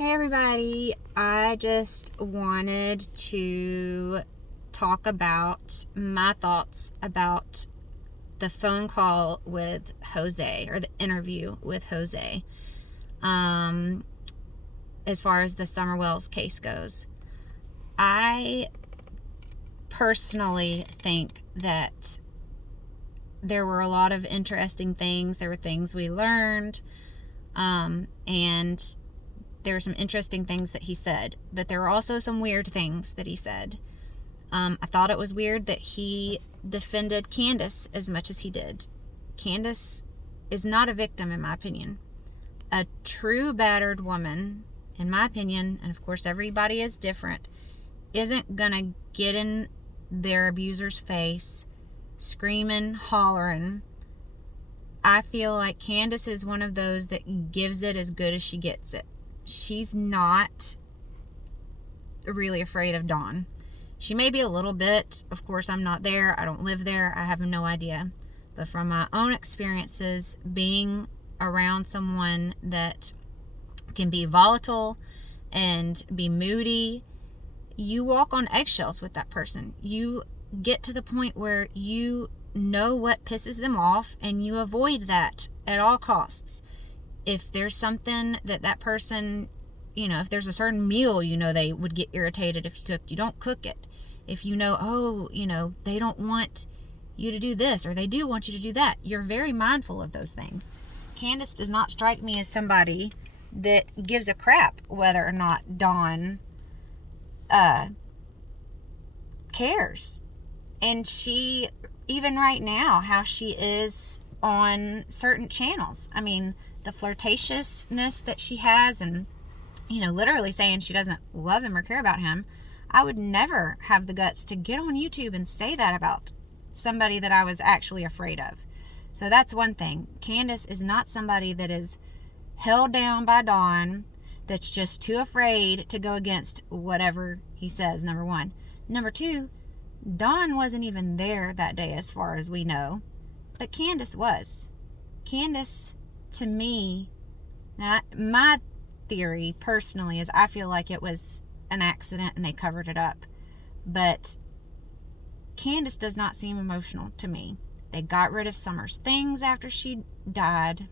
Hey everybody, I just wanted to talk about my thoughts about the phone call with Jose, or the interview with Jose, as far as the Summer Wells case goes. I personally think that there were a lot of interesting things. There were things we learned, and there were some interesting things that he said, but there were also some weird things that he said. I thought it was weird that he defended Candus as much as he did. Candus is not a victim, in my opinion. A true battered woman, in my opinion, and of course everybody is different, isn't gonna get in their abuser's face, screaming, hollering. I feel like Candus is one of those that gives it as good as she gets it. She's not really afraid of Dawn. She may be a little bit. Of course, I'm not there. I don't live there. I have no idea. But from my own experiences, being around someone that can be volatile and be moody, you walk on eggshells with that person. You get to the point where you know what pisses them off and you avoid that at all costs. If there's something that person, if there's a certain meal, they would get irritated if you cooked, you don't cook it. If they don't want you to do this, or they do want you to do that, you're very mindful of those things. Candus does not strike me as somebody that gives a crap whether or not Dawn cares. And she, even right now, how she is on certain channels. I mean, the flirtatiousness that she has, and literally saying she doesn't love him or care about him. I would never have the guts to get on YouTube and say that about somebody that I was actually afraid of. So that's one thing. Candus is not somebody that is held down by Dawn, that's just too afraid to go against whatever he says, number one. Number two, Dawn wasn't even there that day as far as we know, but Candus was. Candus, to me, my theory personally is I feel like it was an accident and they covered it up. But Candus does not seem emotional to me. They got rid of Summer's things after she died.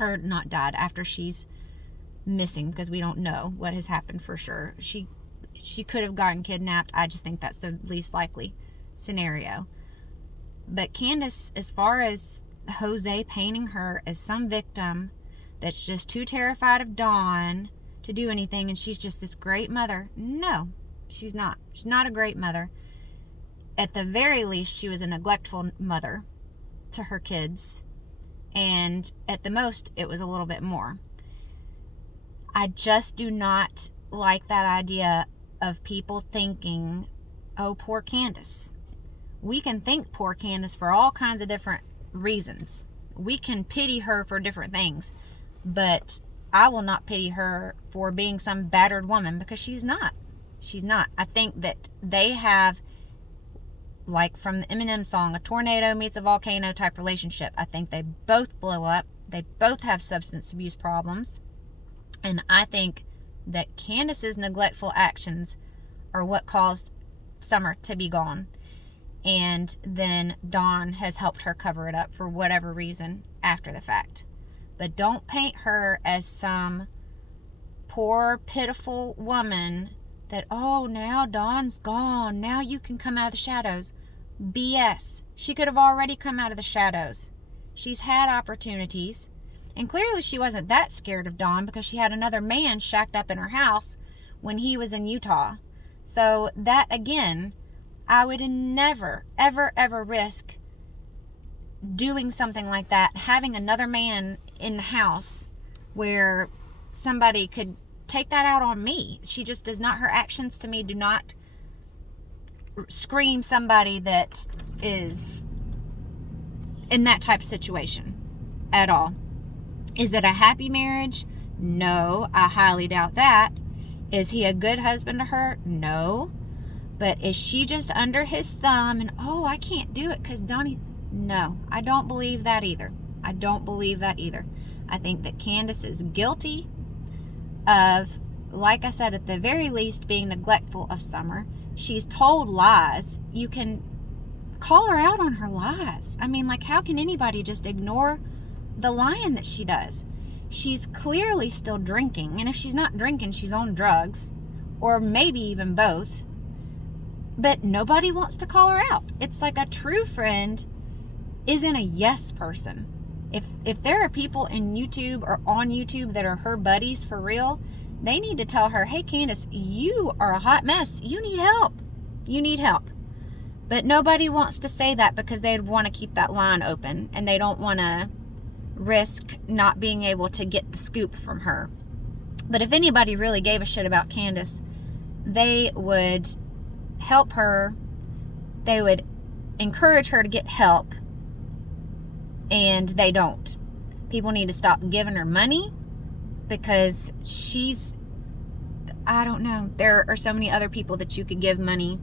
Or not died, after she's missing, because we don't know what has happened for sure. She could have gotten kidnapped. I just think that's the least likely scenario. But Candus, as far as Jose painting her as some victim that's just too terrified of Dawn to do anything, and she's just this great mother. No, she's not. She's not a great mother. At the very least, she was a neglectful mother to her kids, and at the most, it was a little bit more. I just do not like that idea of people thinking, oh, poor Candus. We can think poor Candus for all kinds of different reasons. We can pity her for different things, but I will not pity her for being some battered woman, because she's not. She's not. I think that they have, like from the Eminem song, a tornado meets a volcano type relationship. I think they both blow up. They both have substance abuse problems. And I think that Candus's neglectful actions are what caused Summer to be gone. And then Dawn has helped her cover it up for whatever reason after the fact. But don't paint her as some poor, pitiful woman that, oh, now Dawn's gone. Now you can come out of the shadows. BS. She could have already come out of the shadows. She's had opportunities. And clearly she wasn't that scared of Dawn, because she had another man shacked up in her house when he was in Utah. So that, again, I would never, ever, ever risk doing something like that, having another man in the house where somebody could take that out on me. She just does not, her actions to me do not scream somebody that is in that type of situation at all. Is it a happy marriage? No, I highly doubt that. Is he a good husband to her? No. But is she just under his thumb and, oh, I can't do it because Donnie... No, I don't believe that either. I don't believe that either. I think that Candus is guilty of like I said, at the very least, being neglectful of Summer. She's told lies. You can call her out on her lies. I mean, like, how can anybody just ignore the lying that she does? She's clearly still drinking, and if she's not drinking, she's on drugs, or maybe even both. But nobody wants to call her out. It's like a true friend isn't a yes person. If there are people in YouTube or on YouTube that are her buddies for real, they need to tell her, hey, Candus, you are a hot mess. You need help. You need help. But nobody wants to say that because they'd want to keep that line open, and they don't want to risk not being able to get the scoop from her. But if anybody really gave a shit about Candus, they would help her. They would encourage her to get help, and they don't. People need to stop giving her money because I don't know. There are so many other people that you could give money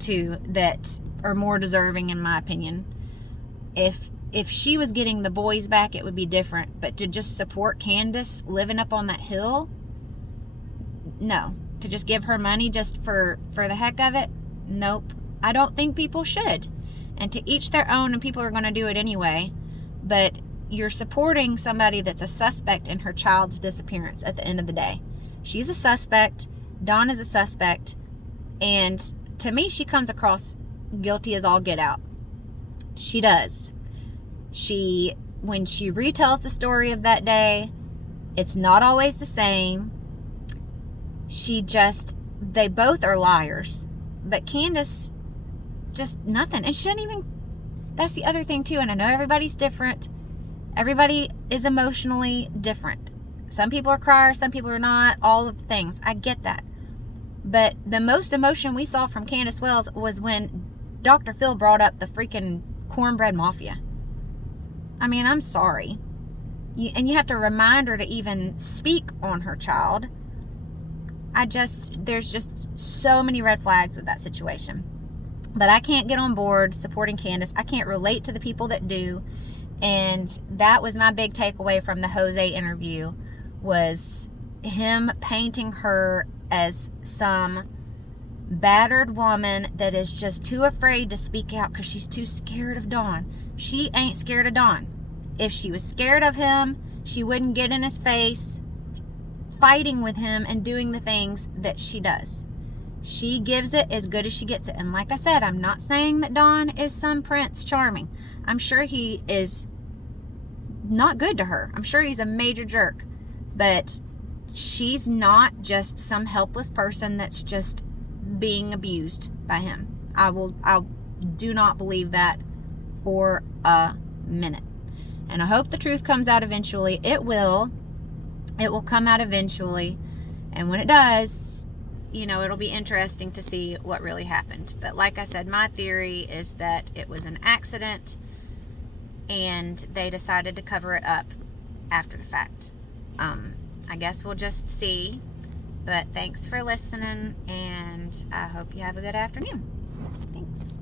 to that are more deserving, in my opinion. If she was getting the boys back, it would be different. But to just support Candus living up on that hill, no. To just give her money just for the heck of it, nope. I don't think people should. And to each their own, and people are going to do it anyway. But you're supporting somebody that's a suspect in her child's disappearance at the end of the day. She's a suspect. Dawn is a suspect. And to me, she comes across guilty as all get out. She does. When she retells the story of that day, it's not always the same. They both are liars. But Candus, just nothing. And she doesn't even, that's the other thing too. And I know everybody's different. Everybody is emotionally different. Some people are criers, some people are not, all of the things. I get that. But the most emotion we saw from Candus Wells was when Dr. Phil brought up the freaking cornbread mafia. I mean, I'm sorry. And you have to remind her to even speak on her child. There's just so many red flags with that situation. But I can't get on board supporting Candus. I can't relate to the people that do. And that was my big takeaway from the Jose interview, was him painting her as some battered woman that is just too afraid to speak out because she's too scared of Dawn. She ain't scared of Dawn. If she was scared of him, she wouldn't get in his face fighting with him and doing the things that she does. She gives it as good as she gets it. And like I said, I'm not saying that Dawn is some Prince Charming. I'm sure he is not good to her. I'm sure he's a major jerk. But she's not just some helpless person that's just being abused by him. I do not believe that for a minute. And I hope the truth comes out eventually. It will. It will come out eventually. And when it does, it'll be interesting to see what really happened. But like I said, my theory is that it was an accident and they decided to cover it up after the fact. I guess we'll just see. But thanks for listening, and I hope you have a good afternoon. Thanks.